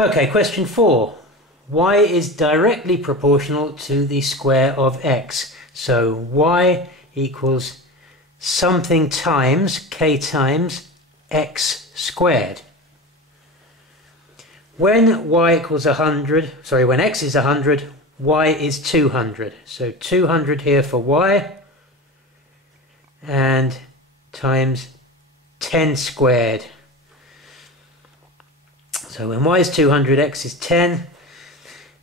Okay, question 4. Y is directly proportional to the square of x. So y equals something times k times x squared. When y equals 100, when x is 100, y is 200. So 200 here for y, and times 10 squared. So when y is 200, x is 10.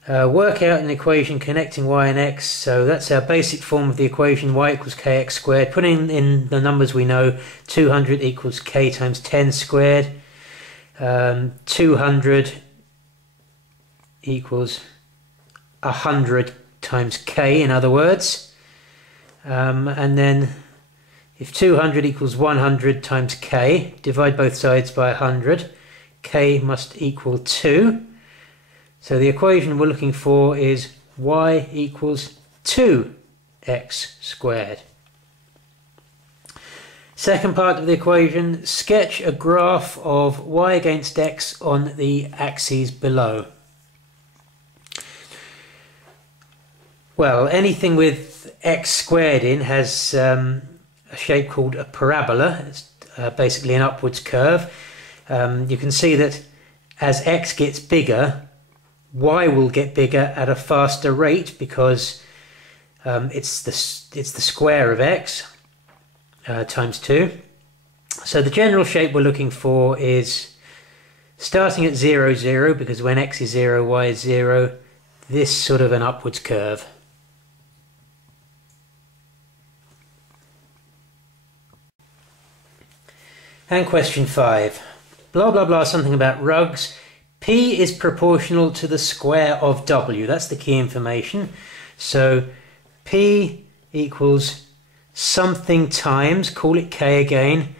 Work out an equation connecting y and x. So that's our basic form of the equation, y equals kx squared. Putting in the numbers we know, 200 equals k times 10 squared. 200 equals 100 times k, in other words. And then if 200 equals 100 times k, divide both sides by 100. K must equal 2. So the equation we're looking for is y equals 2x squared. Second part of the equation, sketch a graph of y against x on the axes below. Well, anything with x squared in has a shape called a parabola. It's basically an upwards curve. You can see that as x gets bigger, y will get bigger at a faster rate because it's the square of x times 2. So the general shape we're looking for is starting at 0, 0, because when x is 0, y is 0, this sort of an upwards curve. And question 5. Blah blah blah, something about rugs. P is proportional to the square of W. That's the key information. So P equals something times, call it K again,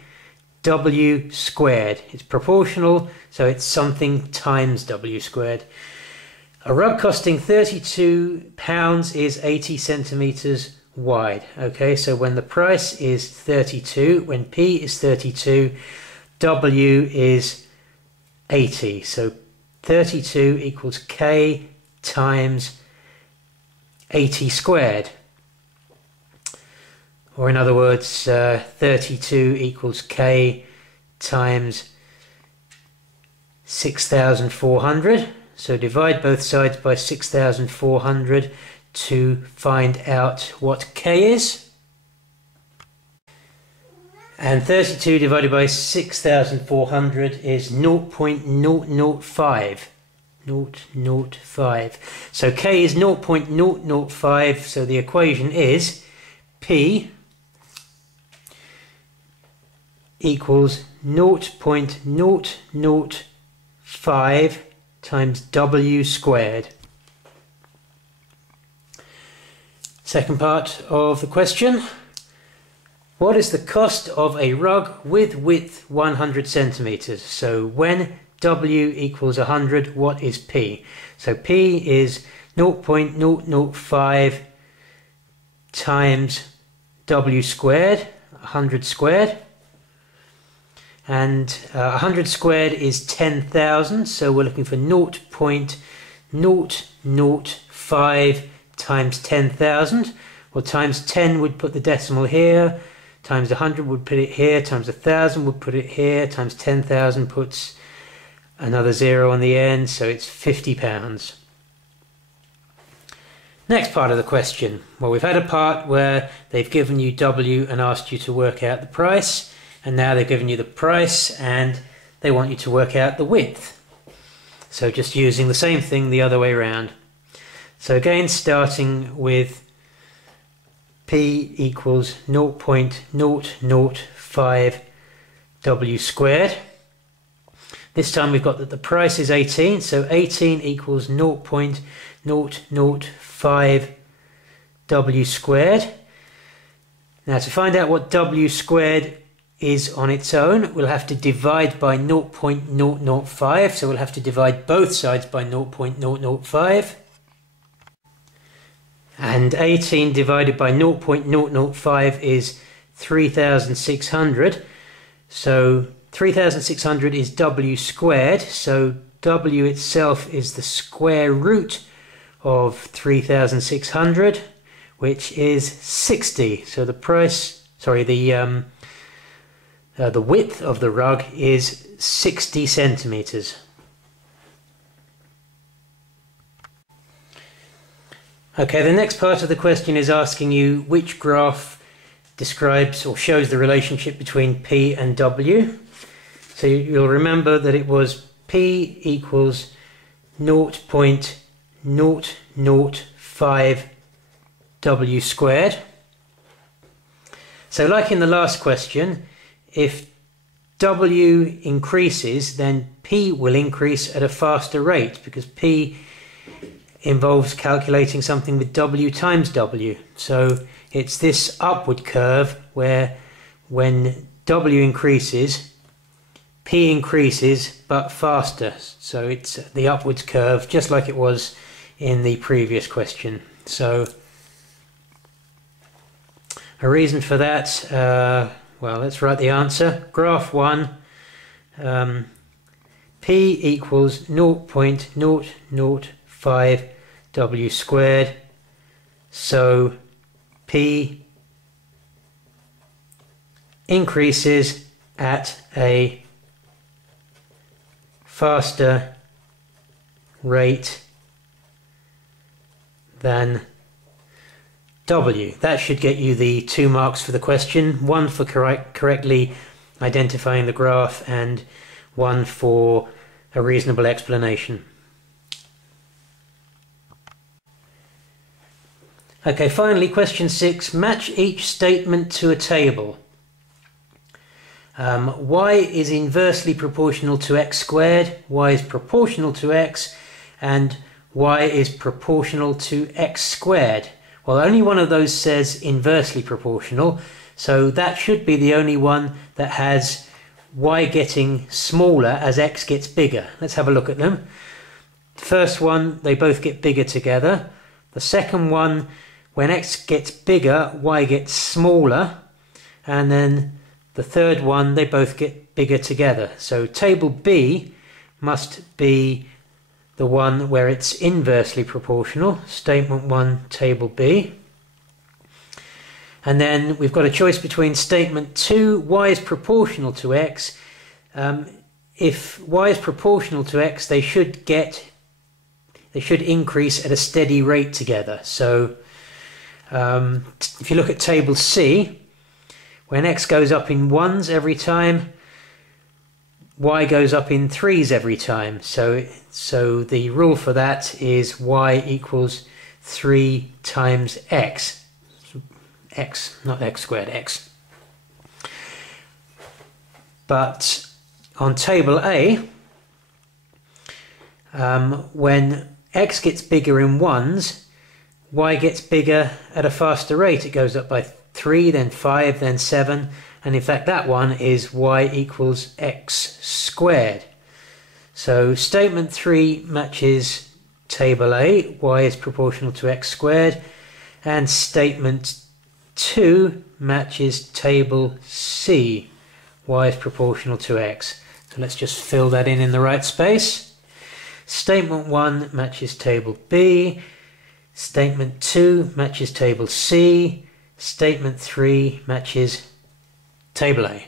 W squared. It's proportional, so it's something times W squared. A rug costing £32 is 80 centimeters wide. Okay, so when the price is 32, when P is 32, W is 80. So 32 equals K times 80 squared. Or in other words, 32 equals K times 6,400. So divide both sides by 6,400 to find out what K is. And 32 divided by 6,400 is 0.005. 0.005. So K is 0.005, so the equation is P equals 0.005 times W squared. Second part of the question. What is the cost of a rug with width 100 centimeters? So when W equals 100, what is P? So P is 0.005 times W squared, 100 squared. And 100 squared is 10,000, so we're looking for 0.005 times 10,000. Well, times 10 would put the decimal here, times 100 would put it here, times 1,000 would put it here, times 10,000 puts another 0 on the end, so it's £50. Next part of the question. Well, we've had a part where they've given you W and asked you to work out the price, and now they've given you the price and they want you to work out the width. So just using the same thing the other way around. So again, starting with P equals 0.005 W squared. This time we've got that the price is 18, so 18 equals 0.005 W squared. Now to find out what W squared is on its own, we'll have to divide by 0.005, so we'll have to divide both sides by 0.005. And 18 divided by 0.005 is 3,600. So 3,600 is W squared, so W itself is the square root of 3,600, which is 60. So the width of the rug is 60 centimeters. Okay, the next part of the question is asking you which graph describes or shows the relationship between P and W. So you'll remember that it was P equals 0.005 W squared. So like in the last question, if W increases, then P will increase at a faster rate because P involves calculating something with W times W. So it's this upward curve where when W increases, P increases but faster. So it's the upwards curve just like it was in the previous question. So a reason for that, well, let's write the answer. Graph 1, P equals 0.005 W squared, so P increases at a faster rate than W. That should get you the 2 marks for the question, 1 for correctly identifying the graph and 1 for a reasonable explanation. Okay, finally, question 6, match each statement to a table. Y is inversely proportional to x squared, y is proportional to x, and y is proportional to x squared. Well, only one of those says inversely proportional, so that should be the only one that has y getting smaller as x gets bigger. Let's have a look at them. The first one, they both get bigger together. The second one, when x gets bigger, y gets smaller. And then the third one, they both get bigger together. So table B must be the one where it's inversely proportional. Statement 1, table B. And then we've got a choice between statement 2, y is proportional to x. If y is proportional to x, they should increase at a steady rate together. So if you look at table C, when x goes up in 1s every time, y goes up in 3s every time. So the rule for that is y equals 3 times x. X, not x squared, x. But on table A, when x gets bigger in 1s, y gets bigger at a faster rate. It goes up by 3, then 5, then 7, and in fact that one is y equals x squared. So statement 3 matches table A, y is proportional to x squared, and statement 2 matches table C, y is proportional to x. So let's just fill that in the right space. Statement 1 matches table B, statement 2 matches table C, statement 3 matches table A.